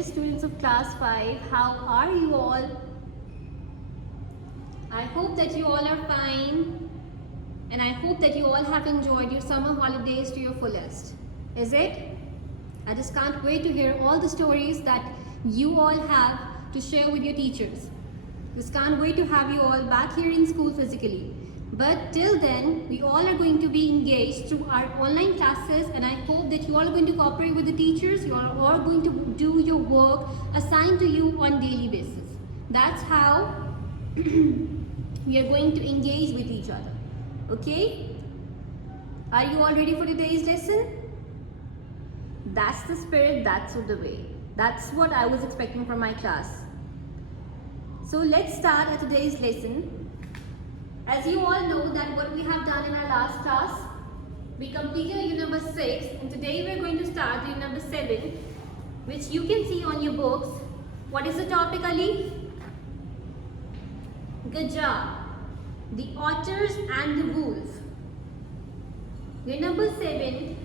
dear students of class 5, how are you all? I hope that you all are fine, and I hope that you all have enjoyed your summer holidays to your fullest. Is it? I just can't wait to hear all the stories that you all have to share with your teachers. Just can't wait to have you all back here in school physically. But till then, we all are going to be engaged through our online classes, and I hope that you all are going to cooperate with the teachers. You are all going to do your work assigned to you on daily basis. That's how we are going to engage with each other. Okay? Are you all ready for today's lesson? That's the spirit, that's the way. That's what I was expecting from my class. So let's start at today's lesson. As you all know that what we have done in our last class, we completed unit number 6, and today we are going to start unit number 7, which you can see on your books. What is the topic, Ali? Good job. The otters and the wolf. Unit number 7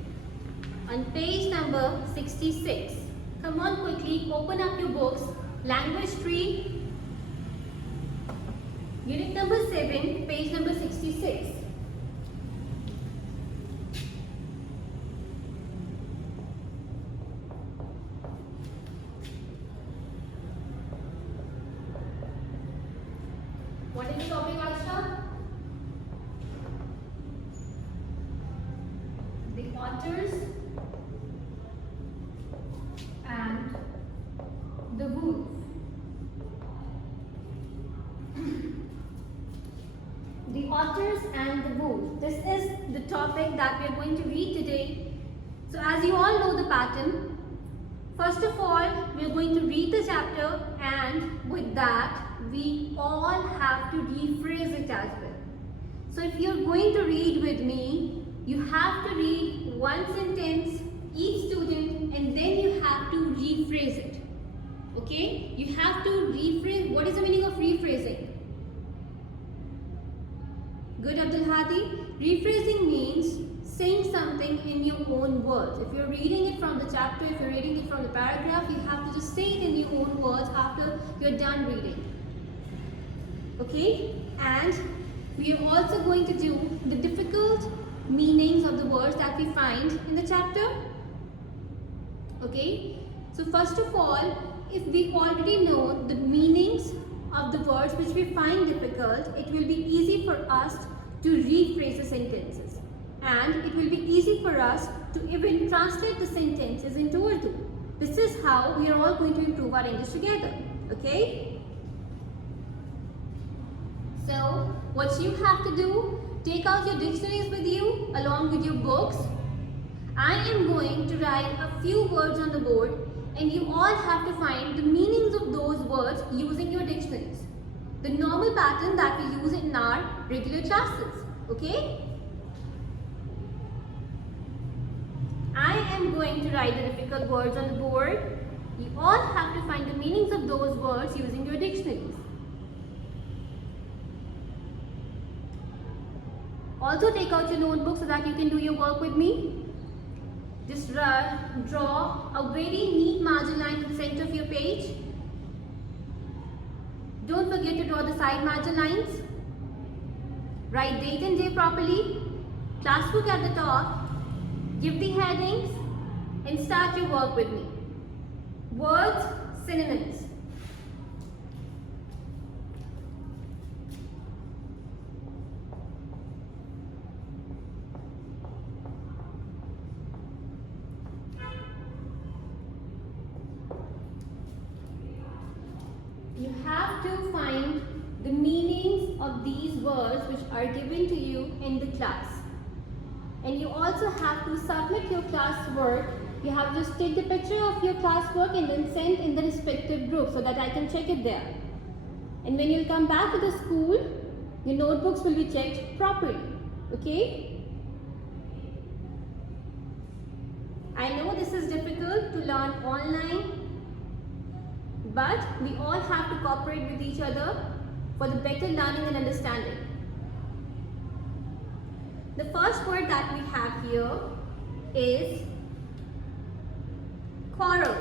on page number 66. Come on, quickly open up your books. Language tree. Unit number 7, page number 66. What is the topic, Aisha? The otters and the wolf. The otters and the wolf. This is the topic that we are going to read today. So as you all know the pattern, first of all we are going to read the chapter, and with that we all have to rephrase it as well. So if you are going to read with me, you have to read one sentence each student, and then you have to rephrase it. Okay? You have to rephrase. What is the meaning of rephrasing? Good, Abdul Hadi. Rephrasing means saying something in your own words. If you're reading it from the chapter, if you're reading it from the paragraph, you have to just say it in your own words after you're done reading. Okay? And we are also going to do the difficult meanings of the words that we find in the chapter. Okay? So first of all, if we already know the meanings of the words which we find difficult, it will be easy for us to rephrase the sentences, and it will be easy for us to even translate the sentences into Urdu. This is how we are all going to improve our English together. Okay? So what you have to do, take out your dictionaries with you along with your books. I am going to write a few words on the board, and you all have to find the meanings of those words using your dictionaries. The normal pattern that we use in our regular classes. Okay? I am going to write the difficult words on the board. You all have to find the meanings of those words using your dictionaries. Also take out your notebook so that you can do your work with me. Just draw a very neat margin line to the center of your page. Don't forget to draw the side margin lines. Write date and day properly. Class book at the top. Give the headings and start your work with me. Words, synonyms. You have to find the meanings of these words which are given to you in the class. And you also have to submit your classwork. You have to just take the picture of your classwork and then send in the respective group so that I can check it there. And when you come back to the school, your notebooks will be checked properly. Okay? I know this is difficult to learn online, but we all have to cooperate with each other for the better learning and understanding. The first word that we have here is quarrel.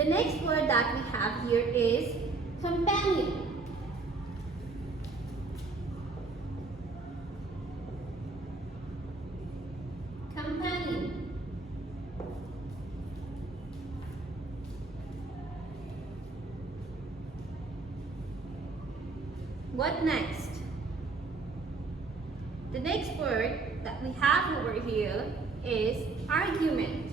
The next word that we have here is companion. Companion. What next? The next word that we have over here is argument.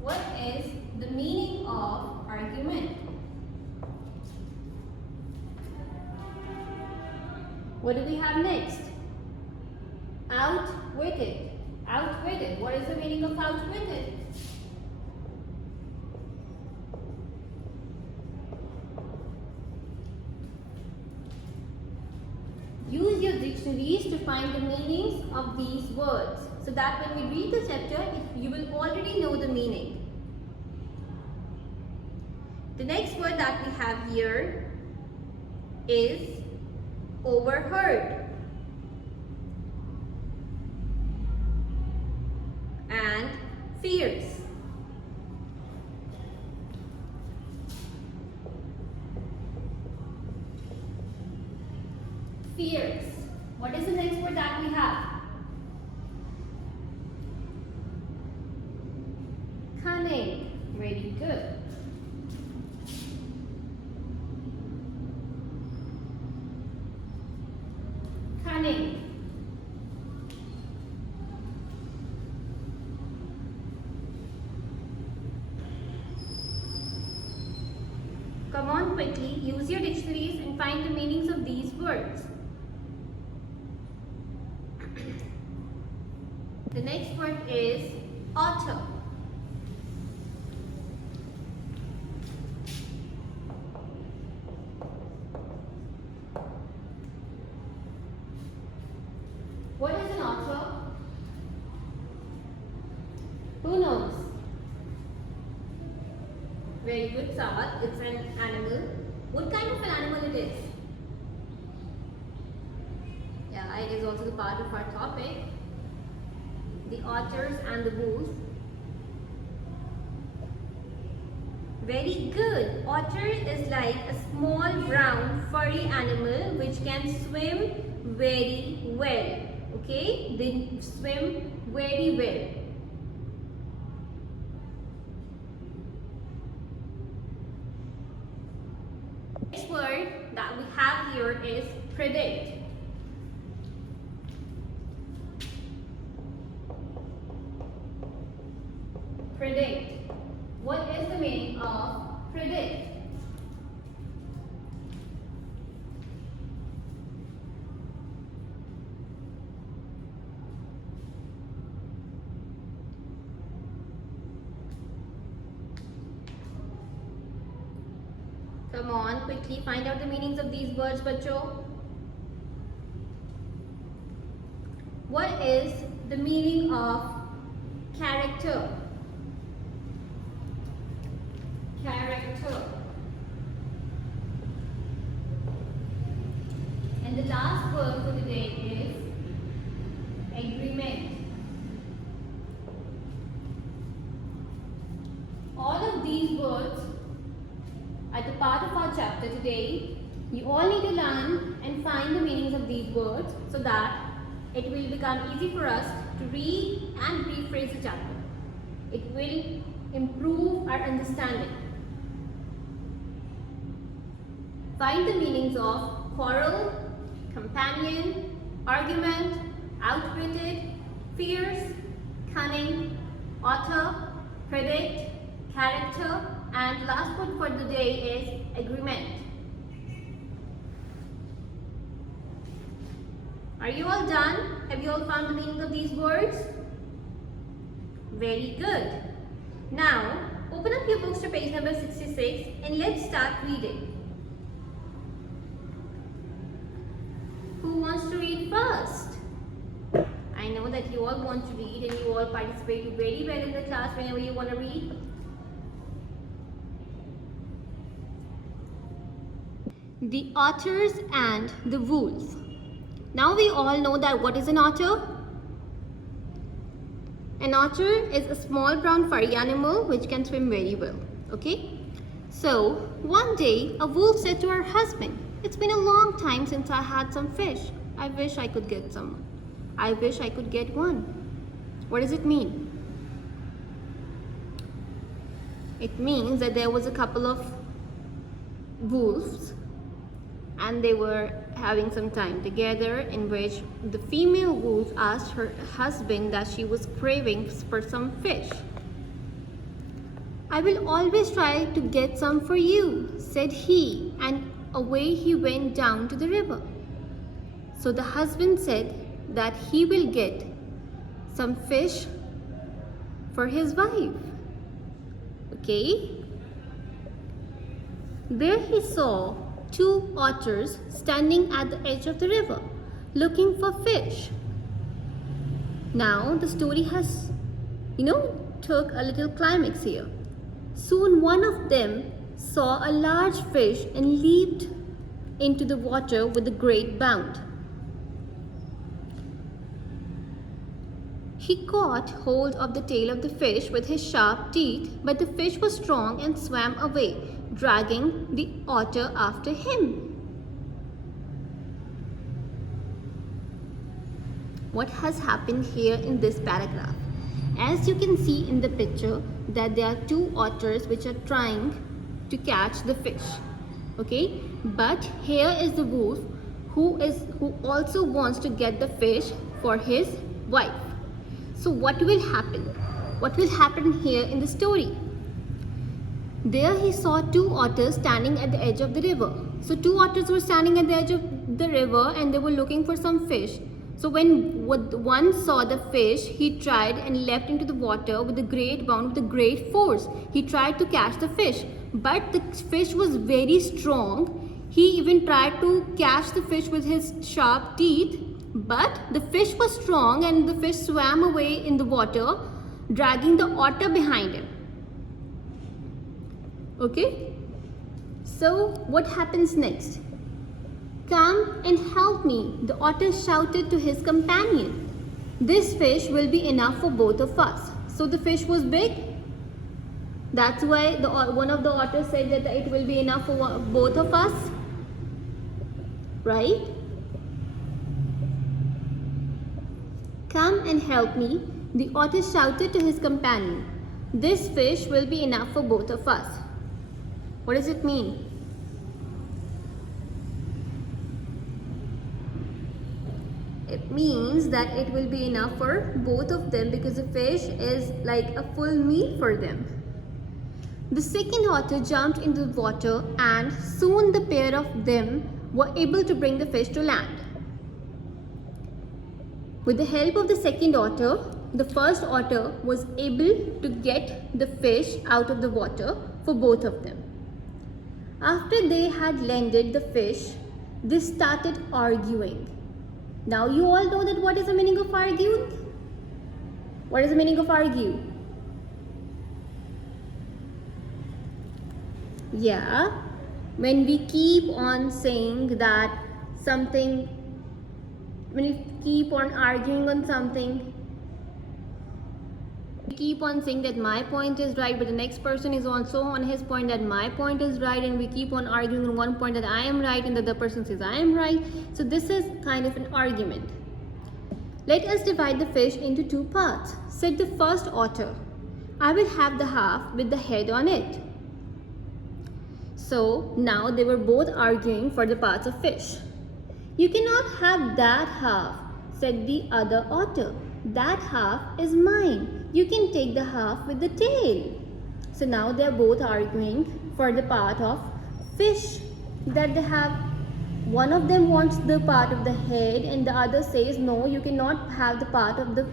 What is the meaning of argument? What do we have next? Outwitted. Outwitted. What is the meaning of outwitted? Use your dictionaries to find the meanings of these words so that when we read the chapter, you will already know the meaning. The next word that we have here is overheard and fierce. Fierce. What is the next word that we have? Cunning. Very good. Cunning. Come on quickly, use your dictionaries and find the meanings of these words. The next word is otter. What is an otter? Who knows? Very good, Sabat. It's an animal. What kind of an animal it is? Yeah, it is also the part of our topic. The otters and the wolves. Very good. Otter is like a small brown furry animal which can swim very well. Okay, they swim very well. Next word that we have here is predict. Predict. What is the meaning of predict? Come on, quickly find out the meanings of these words, bacho. What is the meaning of character? Character. And the last word for today is agreement. All of these words are the part of our chapter today. You all need to learn and find the meanings of these words so that it will become easy for us to read and rephrase the chapter. It will improve our understanding. Find the meanings of quarrel, companion, argument, outwitted, fierce, cunning, otter, predict, character, and last word for the day is agreement. Are you all done? Have you all found the meaning of these words? Very good. Now, open up your books to page number 66 and let's start reading. Who wants to read first? I know that you all want to read and you all participate very well in the class whenever you want to read. The otters and the wolf. Now we all know that what is an otter? An otter is a small brown furry animal which can swim very well. Okay? So, one day a wolf said to her husband, "It's been a long time since I had some fish. I wish I could get some. I wish I could get one." What does it mean? It means that there was a couple of wolves and they were having some time together, in which the female wolf asked her husband that she was craving for some fish. "I will always try to get some for you," said he, and away he went down to the river. So the husband said that he will get some fish for his wife. Okay? There he saw two otters standing at the edge of the river looking for fish. Now the story has, took a little climax here. Soon one of them saw a large fish and leaped into the water with a great bound. He caught hold of the tail of the fish with his sharp teeth, but the fish was strong and swam away, dragging the otter after him. What has happened here in this paragraph? As you can see in the picture, that there are two otters which are trying to catch the fish. Okay, but here is the wolf who also wants to get the fish for his wife. So what will happen? What will happen here in the story? There he saw two otters standing at the edge of the river. So two otters were standing at the edge of the river and they were looking for some fish. So when one saw the fish, he tried and leapt into the water with a great bound, with a great force. He tried to catch the fish, but the fish was very strong. He even tried to catch the fish with his sharp teeth, but the fish was strong and the fish swam away in the water, dragging the otter behind him. Okay? So what happens next? "Come and help me," the otter shouted to his companion. "This fish will be enough for both of us." So the fish was big. That's why one of the otters said that it will be enough for both of us. Right? "Come and help me," the otter shouted to his companion. "This fish will be enough for both of us." What does it mean? It means that it will be enough for both of them because the fish is like a full meal for them. The second otter jumped into the water and soon the pair of them were able to bring the fish to land. With the help of the second otter, the first otter was able to get the fish out of the water for both of them. After they had landed the fish, they started arguing. Now you all know that what is the meaning of arguing? What is the meaning of argue? Yeah, when we keep on saying that something, when you keep on arguing on something, we keep on saying that my point is right, but the next person is also on his point that my point is right, and we keep on arguing on one point that I am right and the other person says I am right. So this is kind of an argument. "Let us divide the fish into two parts," said the first otter. "I will have the half with the head on it." So now they were both arguing for the parts of fish. "You cannot have that half," said the other otter. "That half is mine. You can take the half with the tail." So now they are both arguing for the part of fish that they have. One of them wants the part of the head and the other says, "No, you cannot have the part of the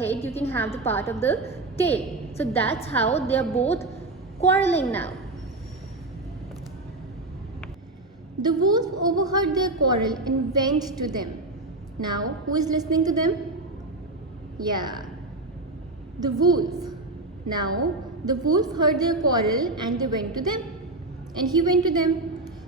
head, you can have the part of the tail." So that's how they are both quarreling now. The wolf overheard their quarrel and went to them. Now, who is listening to them? Yeah, the wolf. Now, the wolf heard their quarrel and they went to them. And he went to them.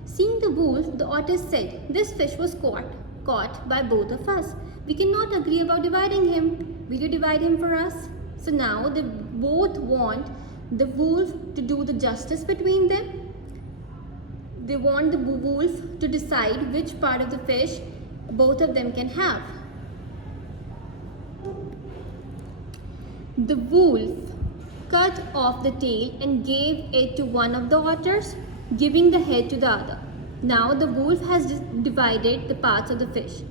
Seeing the wolf, the otter said, "This fish was caught by both of us. We cannot agree about dividing him. Will you divide him for us?" So now they both want the wolf to do the justice between them. They want the wolf to decide which part of the fish both of them can have. The wolf cut off the tail and gave it to one of the otters, giving the head to the other. Now the wolf has divided the parts of the fish.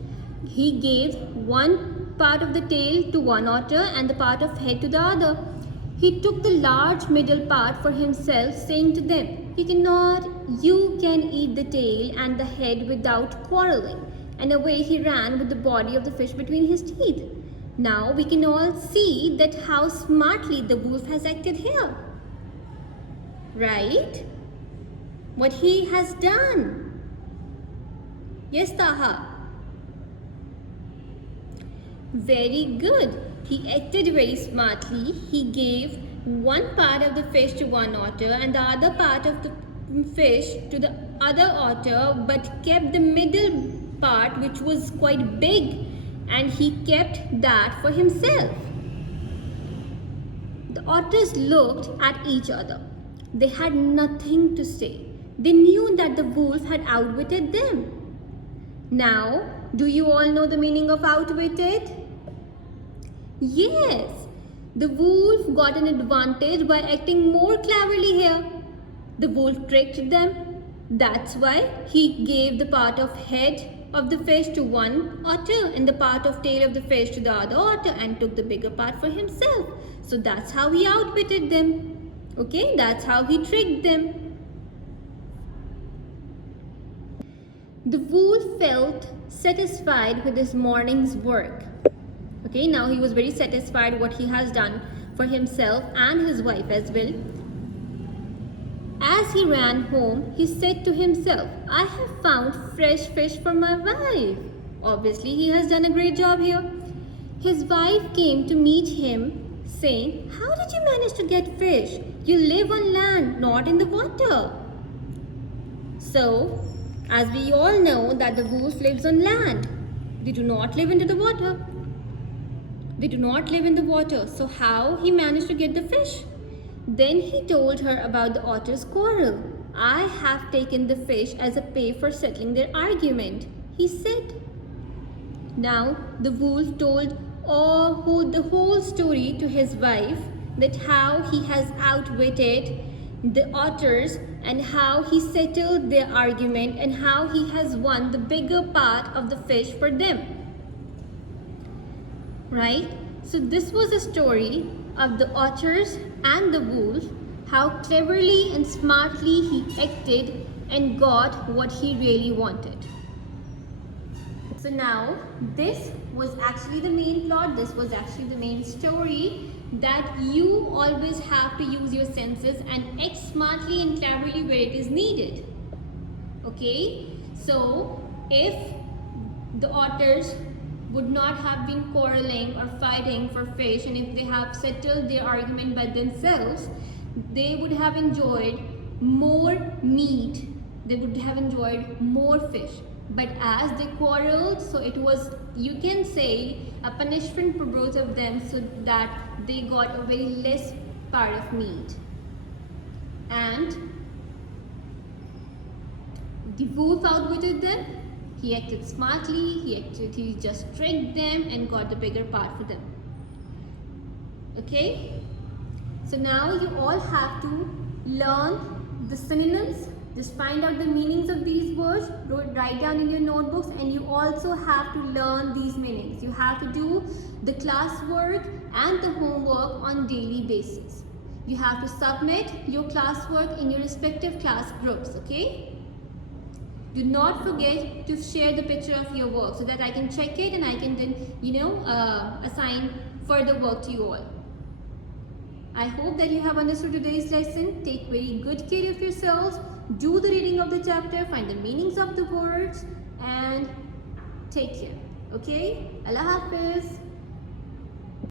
He gave one part of the tail to one otter and the part of head to the other. He took the large middle part for himself, saying to them, "You can eat the tail and the head without quarreling." And away he ran with the body of the fish between his teeth. Now we can all see that how smartly the wolf has acted here. Right? What he has done. Yes, Taha. Very good. He acted very smartly. He gave one part of the fish to one otter and the other part of the fish to the other otter, but kept the middle part, which was quite big, and he kept that for himself. The otters looked at each other. They had nothing to say. They knew that the wolf had outwitted them. Now, do you all know the meaning of outwitted? Yes, the wolf got an advantage by acting more cleverly here. The wolf tricked them. That's why he gave the part of head of the fish to one otter and the part of tail of the fish to the other otter and took the bigger part for himself. So that's how he outwitted them. Okay, that's how he tricked them. The wolf felt satisfied with his morning's work. Okay, now he was very satisfied what he has done for himself and his wife as well. As he ran home, he said to himself, "I have found fresh fish for my wife." Obviously, he has done a great job here. His wife came to meet him saying, "How did you manage to get fish? You live on land, not in the water." So, as we all know that the wolf lives on land. They do not live into the water. They do not live in the water. So how he managed to get the fish? Then he told her about the otter's quarrel. "I have taken the fish as a pay for settling their argument," he said. Now the wolf told the whole story to his wife, that how he has outwitted the otters and how he settled their argument and how he has won the bigger part of the fish for them. Right? So this was a story of the otters and the wolf, how cleverly and smartly he acted and got what he really wanted. So now this was actually the main plot, this was actually the main story, that you always have to use your senses and act smartly and cleverly where it is needed. Okay, so if the otters would not have been quarreling or fighting for fish, and if they have settled their argument by themselves, they would have enjoyed more meat, they would have enjoyed more fish. But as they quarreled, so it was, you can say, a punishment for both of them, so that they got a very less part of meat. And the wolf outwitted them. He acted smartly, he just tricked them and got the bigger part for them. Okay? So now you all have to learn the synonyms. Just find out the meanings of these words, write down in your notebooks, and you also have to learn these meanings. You have to do the classwork and the homework on daily basis. You have to submit your classwork in your respective class groups, okay? Do not forget to share the picture of your work so that I can check it and I can then, assign further work to you all. I hope that you have understood today's lesson. Take very good care of yourselves. Do the reading of the chapter, find the meanings of the words, and take care. Okay? Allah Hafiz.